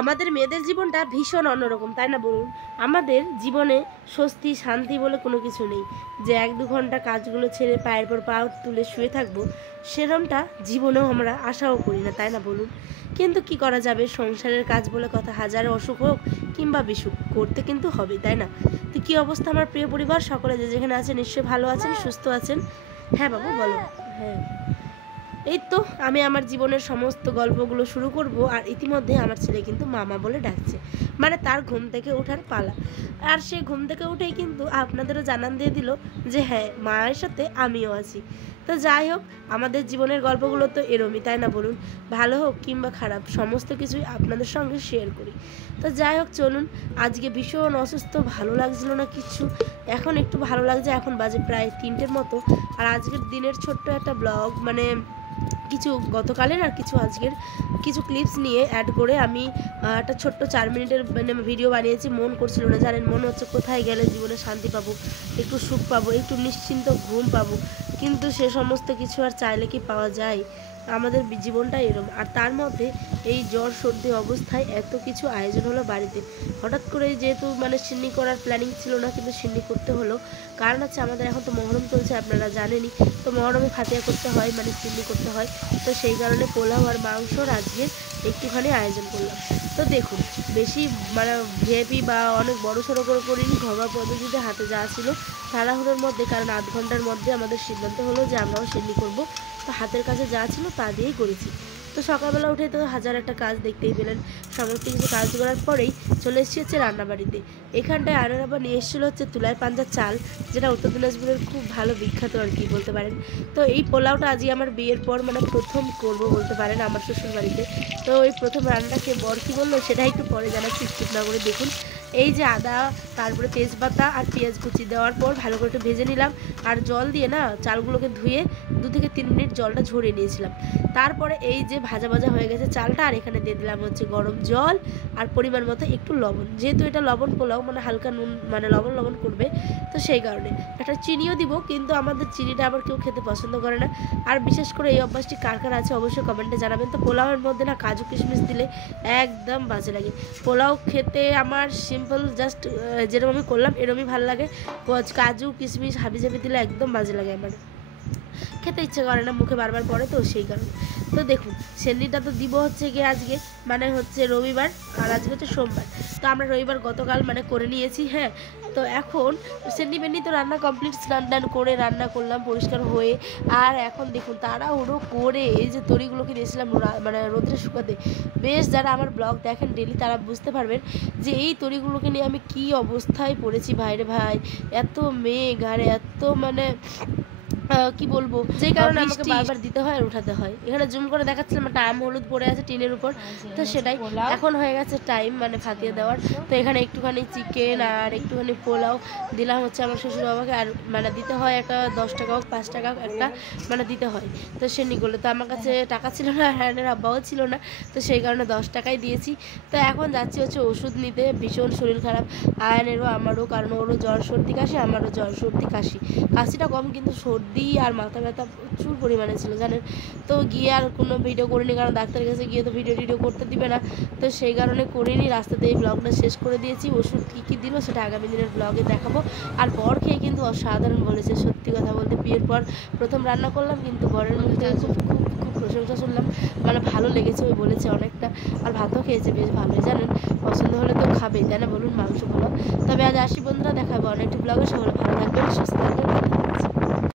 আমাদের মেয়েদের জীবনটা ভীষণ অন্যরকম, তাই না বলুন? আমাদের জীবনে স্বস্তি শান্তি বলে কোনো কিছু নেই যে 1-2 ঘন্টা কাজগুলো ছেড়ে পায়ের পর পা তুলে শুয়ে থাকবো, সেরমটা জীবনেও আমরা আশাও করি না, তাই না বলুন? কিন্তু কি করা যাবে, সংসারের কাজ বলে কথা, হাজার অসুখ হোক কিংবা বিসুখ করতে কিন্তু হবে, তাই না? তো কী অবস্থা আমার প্রিয় পরিবার সকলে যে যেখানে আছেন নিশ্চয়ই ভালো আছেন, সুস্থ আছেন। হ্যাঁ বাবু বলো। হ্যাঁ, এই তো আমি আমার জীবনের সমস্ত গল্পগুলো শুরু করব। আর ইতিমধ্যে আমার ছেলে কিন্তু মামা বলে ডাকছে, মানে তার ঘুম থেকে ওঠার পালা। আর সে ঘুম থেকে উঠেই কিন্তু আপনাদেরও জানান দিয়ে দিল যে হ্যাঁ, মায়ের সাথে আমিও আছি। তো যাই হোক, আমাদের জীবনের গল্পগুলো তো এরমই, তাই না বলুন? ভালো হোক কিংবা খারাপ, সমস্ত কিছুই আপনাদের সঙ্গে শেয়ার করি। তো যাই হোক, চলুন। আজকে ভীষণ অসুস্থ, ভালো লাগছিল না কিছু। এখন একটু ভালো লাগছে, এখন বাজে প্রায় 3টের মতো। আর আজকের দিনের ছোট্ট একটা ব্লগ, মানে কিছু গতকালের আর কিছু আজকের কিছু ক্লিপস নিয়ে অ্যাড করে আমি একটা ছোট্ট 4 মিনিটের মানে ভিডিও বানিয়েছি। মন করছিল না, জানেন, মনে হচ্ছে কোথায় গেলে জীবনে শান্তি পাবো, একটু সুখ পাবো, একটু নিশ্চিন্ত ঘুম পাবো। কিন্তু সে সমস্ত কিছু আর চাইলে কি পাওয়া যায়? আমাদের জীবনটা এরম। আর তার মধ্যে এই জ্বর সর্দি অবস্থায় এত কিছু আয়োজন হলো বাড়িতে। হঠাৎ করে যেহেতু মানে সিন্নি করার প্ল্যানিং ছিল না, কিন্তু সিন্নি করতে হলো। কারণ হচ্ছে আমাদের এখন তো মহরম চলছে, আপনারা জানেনই। তো মহরমে ফাতিয়া করতে হয়, মানে সিন্নি করতে হয়। তো সেই কারণে পোলাও আর মাংসর আজকে একটুখানি আয়োজন করলাম। তো দেখুন, বেশি মানে ভিআইপি বা অনেক বড় সড়ো করে করিনি, ঘরোয়া পদ্ধতিতে হাতে যা ছিল তাড়াহুড়োর মধ্যে, কারণ 8 ঘন্টার মধ্যে আমাদের সিদ্ধান্ত হলো যে আমরাও সিন্নি করবো। তো হাতের কাছে যা ছিল তা দিয়েই করেছি। তো সকালবেলা উঠে তো হাজার একটা কাজ দেখতেই পেলেন। সমস্ত কিছু কাজ করার পরেই চলে এসেছি হচ্ছে রান্নাবাড়িতে। এখানটায় আনার আবার নিয়ে এসেছিলো হচ্ছে তুলায় পাঞ্জা চাল, যেটা উত্তর দিনাজপুরের খুব ভালো বিখ্যাত আর কি বলতে পারেন। তো এই পোলাওটা আজকে আমার বিয়ের পর মানে প্রথম করব বলতে পারেন আমার শ্বশুর বাড়িতে। তো এই প্রথম রান্নাটাকে বর কী বললো সেটা একটু পরে জানাচ্ছি, স্কিপ না করে দেখুন। এই যে আদা, তারপরে তেজপাতা আর পেঁয়াজ কুচি দেওয়ার পর ভালো করে একটু ভেজে নিলাম। আর জল দিয়ে না চালগুলোকে ধুয়ে 2 থেকে 3 মিনিট জলটা ঝরিয়ে নিয়েছিলাম। তারপরে এই যে ভাজা ভাজা হয়ে গেছে চালটা, আর এখানে দিয়ে দিলাম হচ্ছে গরম জল আর পরিমাণ মতো একটু লবণ। যেহেতু এটা লবণ পোলাও, মানে হালকা নুন মানে লবণ লবণ করবে, তো সেই কারণে একটা চিনিও দিব। কিন্তু আমাদের চিনিটা আবার কেউ খেতে পছন্দ করে না। আর বিশেষ করে এই অভ্যাসটি কার কার আছে অবশ্যই কমেন্টে জানাবেন। তো পোলাওয়ের মধ্যে না কাজু কিশমিশ দিলে একদম বাজে লাগে। পোলাও খেতে আমার সিম্পল জাস্ট যেরকম আমি করলাম এরকমই ভালো লাগে। কাজু কিশমিশ হাবিজাবি দিলে একদম বাজে লাগে আমার, খেতে ইচ্ছে করে না, মুখে বারবার পড়ে, তো সেই কারণে। তো দেখুন, সেন্নিটা তো দিব হচ্ছে গিয়ে আজকে, মানে হচ্ছে রবিবার, আর আজকে হচ্ছে সোমবার। তো আমরা রবিবার গতকাল মানে করে নিয়েছি। হ্যাঁ, তো এখন সেন্নি বেন্নি তো রান্না কমপ্লিট, স্নান টান করে রান্না করলাম পরিষ্কার হয়ে। আর এখন দেখুন তাড়াহুড়ো করে এই যে তরিগুলোকে দিয়েছিলাম মানে রোদ্রে শুকাতে। বেশ, যারা আমার ব্লগ দেখেন ডেলি তারা বুঝতে পারবেন যে এই তরিগুলোকে নিয়ে আমি কি অবস্থায় পড়েছি ভাইরে ভাই। এত মেঘ আর এত মানে কি বলবো, যে কারণে আমাকে বারবার দিতে হয় আর উঠাতে হয়। এখানে জুম করে দেখাচ্ছিলাম একটা আম হলুদ পড়ে আছে টিনের উপর। তো সেটাই এখন হয়ে গেছে টাইম মানে ফাটিয়ে দেওয়ার। তো এখানে একটুখানি চিকেন আর একটুখানি পোলাও দিলাম হচ্ছে আমার শ্বশুর বাবাকে। আর মানে দিতে হয় একটা 10 টাকা হোক 5 টাকা একটা মানে দিতে হয়। তো সে নিগুলো তো আমার কাছে টাকা ছিল না, হ্যান্ডের আব্বাও ছিল না, তো সেই কারণে 10 টাকাই দিয়েছি। তো এখন যাচ্ছি হচ্ছে ওষুধ নিতে। ভীষণ শরীর খারাপ আয়নেরও আমারও, কারণ ওরও জ্বর সর্দি কাশি, আমারও জ্বর সর্দি কাশি। কাশিটা কম কিন্তু সর্দি আর মাথা ব্যথা প্রচুর পরিমাণে ছিল জানেন। তো গিয়ে আর কোনো ভিডিও করিনি, কারণ ডাক্তারের কাছে গিয়ে তো ভিডিও করতে দিবে না। তো সেই কারণে করিনি, রাস্তাতে এই ব্লগটা শেষ করে দিয়েছি। ওষুধ কী কী দিল সেটা আগামী দিনের ব্লগে দেখাবো। আর বর খেয়ে কিন্তু অসাধারণ বলেছে, সত্যি কথা বলতে বিয়ের পর প্রথম রান্না করলাম, কিন্তু বরের মুখে খুব খুব খুব প্রশংসা শুনলাম, মানে ভালো লেগেছে ওই বলেছে অনেকটা। আর ভাতও খেয়েছে বেশ ভালোই, জানেন, পছন্দ হলে তো খাবেই, তাই না বলুন, মাংস ভালো। তবে আজ আসি বন্ধুরা, দেখাবো অনেকটি ব্লগে। সকলে ভালো থাকবেন, সুস্থ থাকবেন।